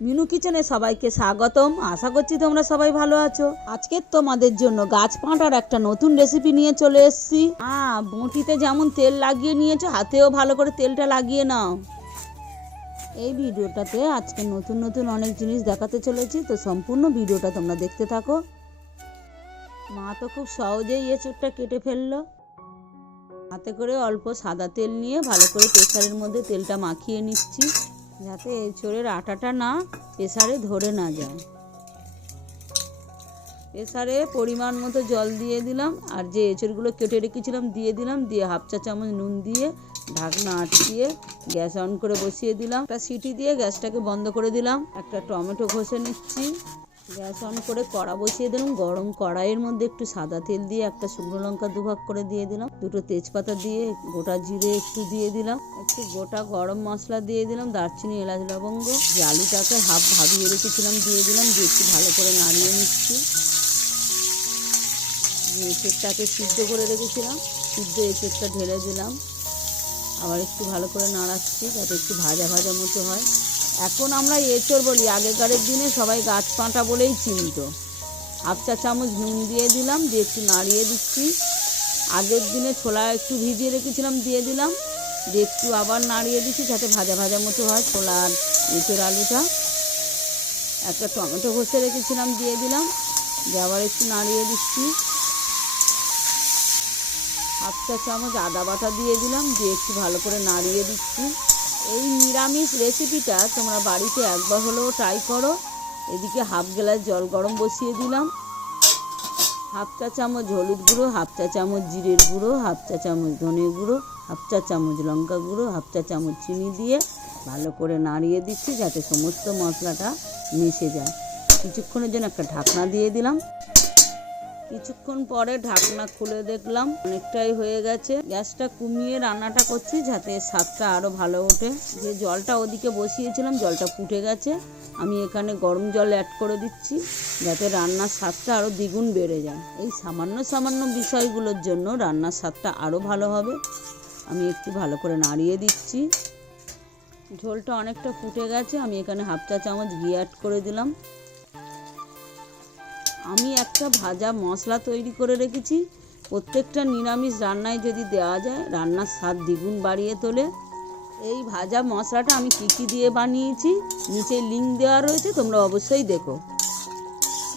মিনু কিচেনে সবাইকে স্বাগতম। আশা করছি তোমরা সবাই ভালো আছো। আজকে তোমাদের জন্য গাছ পাঁটার একটা নতুন রেসিপি নিয়ে চলে এসেছি। বঁটিতে যেমন তেল লাগিয়ে নিয়েছো, হাতেও ভালো করে তেলটা লাগিয়ে নাও। এই ভিডিওটাতে আজকে নতুন নতুন অনেক জিনিস দেখাতে চলেছি, তো সম্পূর্ণ ভিডিওটা তোমরা দেখতে থাকো। মা তো খুব সহজেই এঁচোড়টা কেটে ফেললো। হাতে করে অল্প সাদা তেল নিয়ে ভালো করে প্রেসারের মধ্যে তেলটা মাখিয়ে নিচ্ছি, যাতে এঁচোড়ের আটাটা না প্রেসারে ধরে না যায়। প্রেসারে পরিমাণ মতো জল দিয়ে দিলাম, আর যে এঁচোড়গুলো কেটে রেখেছিলাম দিয়ে দিলাম, দিয়ে 1/2 চা চামচ নুন দিয়ে ঢাকনা আটকিয়ে গ্যাস অন করে বসিয়ে দিলাম। একটা সিটি দিয়ে গ্যাসটাকে বন্ধ করে দিলাম। একটা টমেটো ঘষে নিচ্ছি। গ্যাস অন করে কড়া বসিয়ে দিলাম। গরম কড়াইয়ের মধ্যে একটু সাদা তেল দিয়ে একটা শুকনো লঙ্কা দুভাগ করে দিয়ে দিলাম, দুটো তেজপাতা দিয়ে গোটা জিরে একটু দিয়ে দিলাম, একটু গোটা গরম মশলা দিয়ে দিলাম, দারচিনি এলাচ লবঙ্গ, যে আলুটাকে হাফ ভাবিয়ে রেখেছিলাম দিয়ে দিলাম, দিয়ে একটু ভালো করে নাড়িয়ে নিচ্ছি। এঁচোড়টাকে সিদ্ধ করে রেখেছিলাম, সিদ্ধ এঁচোড়টা ঢেলে দিলাম, আবার একটু ভালো করে নাড়াচ্ছি যাতে একটু ভাজা ভাজা মতো হয়। এখন আমরা এঁচোড় বলি, আগেকারের দিনে সবাই গাছ পাঁটা বলেই চিনত। 1/2 চা চামচ নুন দিয়ে দিলাম, দিয়ে একটু নাড়িয়ে দিচ্ছি। আগের দিনে ছোলা একটু ভিজিয়ে রেখেছিলাম দিয়ে দিলাম, দিয়ে একটু আবার নাড়িয়ে দিচ্ছি যাতে ভাজা ভাজা মতো হয় ছোলা আর এঁচোড় আলুটা। একটা টমেটো ঘষে রেখেছিলাম দিয়ে দিলাম, দিয়ে আবার একটু নাড়িয়ে দিচ্ছি। 1/2 চা চামচ আদা বাটা দিয়ে দিলাম, দিয়ে একটু ভালো করে নাড়িয়ে দিচ্ছি। এই নিরামিষ রেসিপিটা তোমরা বাড়িতে একবার হলেও ট্রাই করো। এদিকে 1/2 গ্লাস জল গরম বসিয়ে দিলাম। 1/2 চা চামচ হলুদ গুঁড়ো, 1/2 চা চামচ জিরের গুঁড়ো, 1/2 চা চামচ ধনে গুঁড়ো, 1/2 চা চামচ লঙ্কা গুঁড়ো, 1/2 চা চামচ চিনি দিয়ে ভালো করে নাড়িয়ে দিচ্ছি যাতে সমস্ত মশলাটা মিশে যায়। কিছুক্ষণের জন্য একটা ঢাকনা দিয়ে দিলাম। কিছুক্ষণ পরে ঢাকনা খুলে দেখলাম অনেকটাই হয়ে গেছে। গ্যাসটা কমিয়ে রান্নাটা করছি যাতে স্বাদটা আরও ভালো ওঠে। যে জলটা ওদিকে বসিয়েছিলাম জলটা ফুটে গেছে, আমি এখানে গরম জল অ্যাড করে দিচ্ছি যাতে রান্নার স্বাদটা আরও দ্বিগুণ বেড়ে যায়। এই সামান্য সামান্য বিষয়গুলোর জন্য রান্নার স্বাদটা আরও ভালো হবে। আমি একটু ভালো করে নাড়িয়ে দিচ্ছি। ঝোলটা অনেকটা ফুটে গেছে, আমি এখানে 1/2 চা চামচ ঘি অ্যাড করে দিলাম। আমি একটা ভাজা মশলা তৈরি করে রেখেছি, প্রত্যেকটা নিরামিষ রান্নায় যদি দেওয়া যায় রান্নার স্বাদ দ্বিগুণ বাড়িয়ে তোলে। এই ভাজা মশলাটা আমি কী দিয়ে বানিয়েছি নিচে লিঙ্ক দেওয়া রয়েছে, তোমরা অবশ্যই দেখো।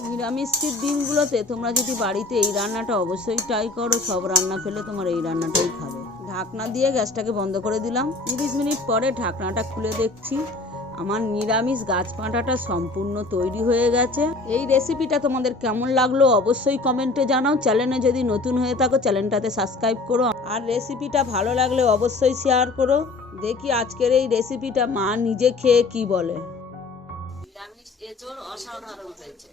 নিরামিষের দিনগুলোতে তোমরা যদি বাড়িতে এই রান্নাটা অবশ্যই ট্রাই করো, সব রান্না ফেলে তোমার এই রান্নাটাই খাবে। ঢাকনা দিয়ে গ্যাসটাকে বন্ধ করে দিলাম। 30 মিনিট পরে ঢাকনাটা খুলে দেখছি আমার নিরামিষ গাছ পাঁটাটা সম্পূর্ণ তৈরি হয়ে গেছে। এই রেসিপিটা তোমাদের কেমন লাগলো অবশ্যই কমেন্টে জানাও। চ্যানেলে যদি নতুন হয়ে থাকো চ্যানেলটাতে সাবস্ক্রাইব করো, আর রেসিপিটা ভালো লাগলে অবশ্যই শেয়ার করো। দেখি আজকের এই রেসিপিটা মা নিজে খেয়ে কি বলে। নিরামিষ এঁচোড় অসাধারণ হয়েছে।